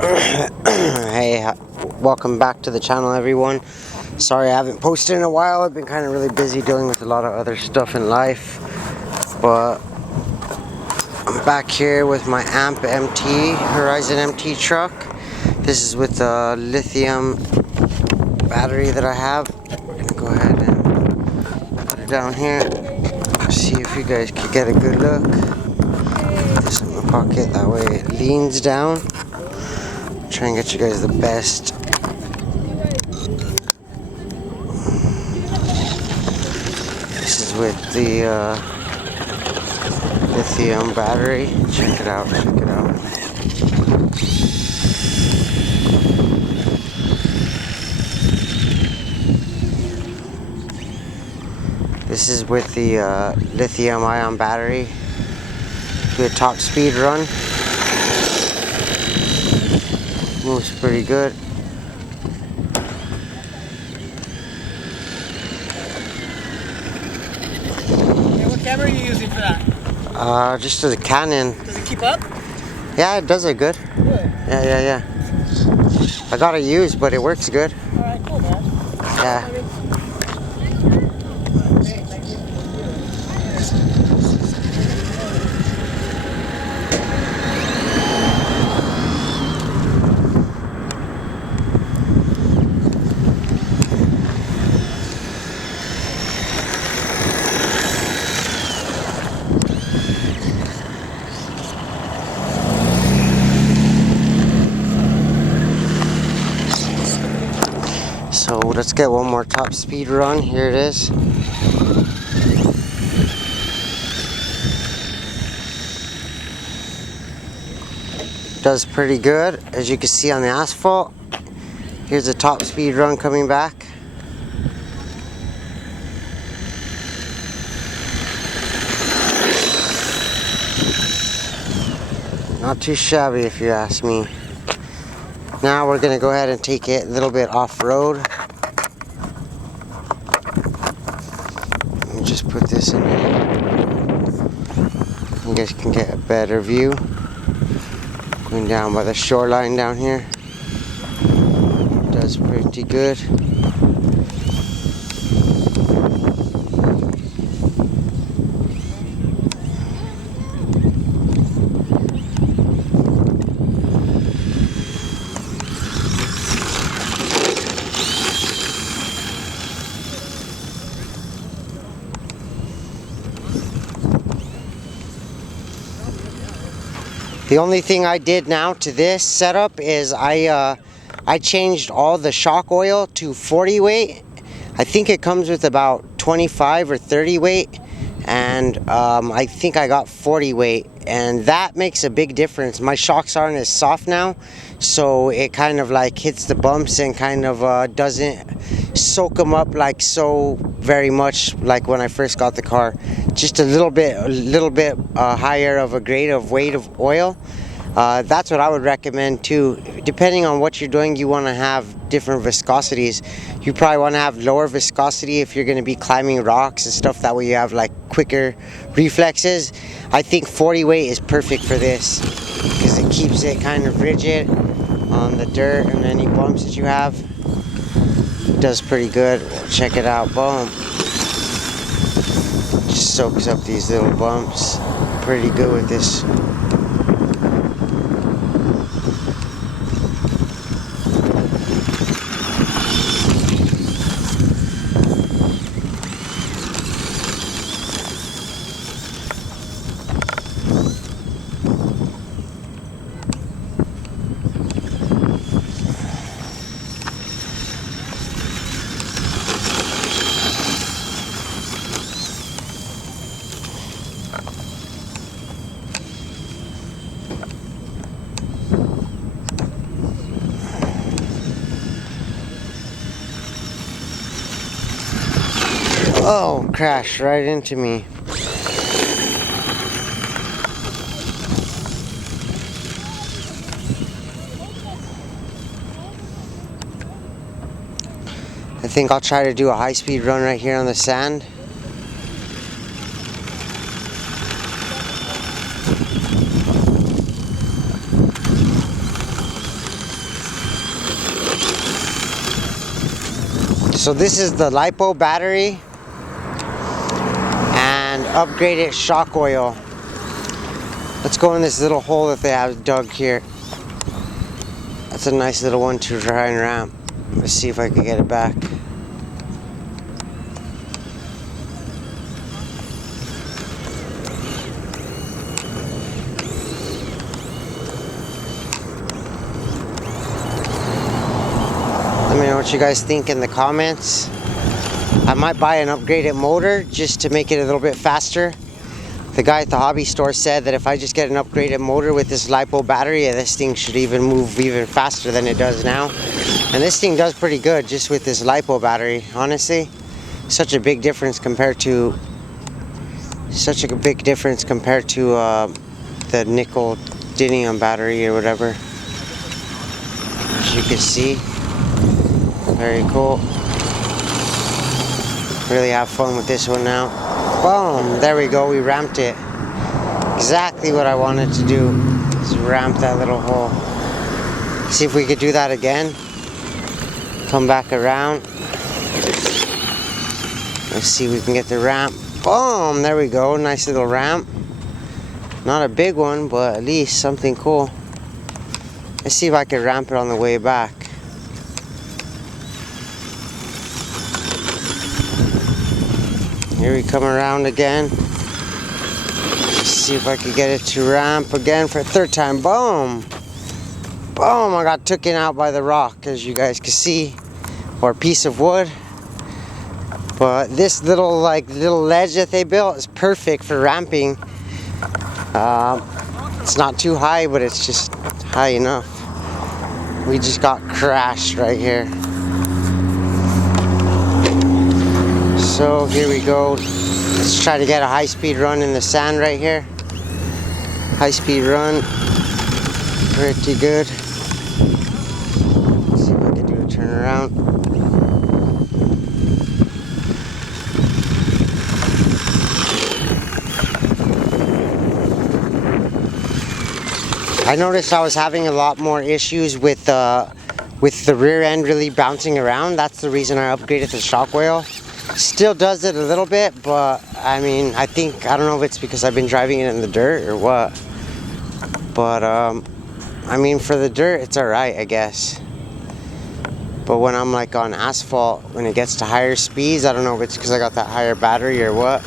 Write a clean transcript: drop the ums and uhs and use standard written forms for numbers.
Hey, welcome back to the channel, everyone. Sorry I haven't posted in a while. I've been kind of really busy dealing with a lot of other stuff in life, but I'm back here with my AMP MT, Horrizon MT truck. This is with the lithium battery that I have. We're gonna go ahead and put it down here. See if you guys can get a good look. Put this in my pocket, that way it leans down. Try and get you guys the best. This is with the lithium battery. Check it out, check it out. This is with the lithium ion battery. Do a top speed run. Moves pretty good. What camera are you using for that? Just as a Canon. Does it keep up? Yeah, it does it good. Good. Yeah. I got it used, but it works good. Alright, cool, man. Yeah. So let's get one more top speed run. Here it is. Does pretty good, as you can see on the asphalt. Here's a top speed run coming back. Not too shabby if you ask me. Now we're gonna go ahead and take it a little bit off-road. Let me just put this in here. You guys can get a better view. Going down by the shoreline down here. Does pretty good. The only thing I did now to this setup is I changed all the shock oil to 40 weight. I think it comes with about 25 or 30 weight, and I think I got 40 weight, and that makes a big difference. My shocks aren't as soft now, so it kind of like hits the bumps and kind of doesn't soak them up like so very much like when I first got the car. Just a little bit higher of a grade of weight of oil. That's what I would recommend too. Depending on what you're doing, you want to have different viscosities. You probably want to have lower viscosity if you're going to be climbing rocks and stuff. That way you have like quicker reflexes. I think 40 weight is perfect for this because it keeps it kind of rigid on the dirt and any bumps that you have. It does pretty good. Check it out. Boom. Just soaks up these little bumps pretty good with this. Oh, crashed right into me. I think I'll try to do a high-speed run right here on the sand. So this is the LiPo battery and upgraded shock oil. Let's go in this little hole that they have dug here. That's a nice little one to try and ramp. Let's see if I can get it back. Let me know what you guys think in the comments. I might buy an upgraded motor just to make it a little bit faster. The guy at the hobby store said that if I just get an upgraded motor with this LiPo battery, this thing should even move even faster than it does now. And this thing does pretty good just with this LiPo battery, honestly. Such a big difference compared to the nickel dinium battery or whatever. As you can see, very cool. Really have fun with this one now. Boom, there we go, we ramped it. Exactly what I wanted to do, is ramp that little hole. See if we could do that again. Come back around. Let's see if we can get the ramp. Boom, there we go, nice little ramp. Not a big one, but at least something cool. Let's see if I can ramp it on the way back. Here we come around again. Let's see if I can get it to ramp again for a third time. Boom! Boom! I got taken out by the rock, as you guys can see, or a piece of wood. But this little ledge that they built is perfect for ramping. It's not too high, but it's just high enough. We just got crashed right here. So here we go. Let's try to get a high-speed run in the sand right here. High-speed run. Pretty good. Let's see if I can do a turnaround. I noticed I was having a lot more issues with the rear end really bouncing around. That's the reason I upgraded the shock oil. Still does it a little bit, but I mean, I don't know if it's because I've been driving it in the dirt or what. But I mean, for the dirt, it's alright, I guess. But when I'm like on asphalt, when it gets to higher speeds, I don't know if it's because I got that higher battery or what.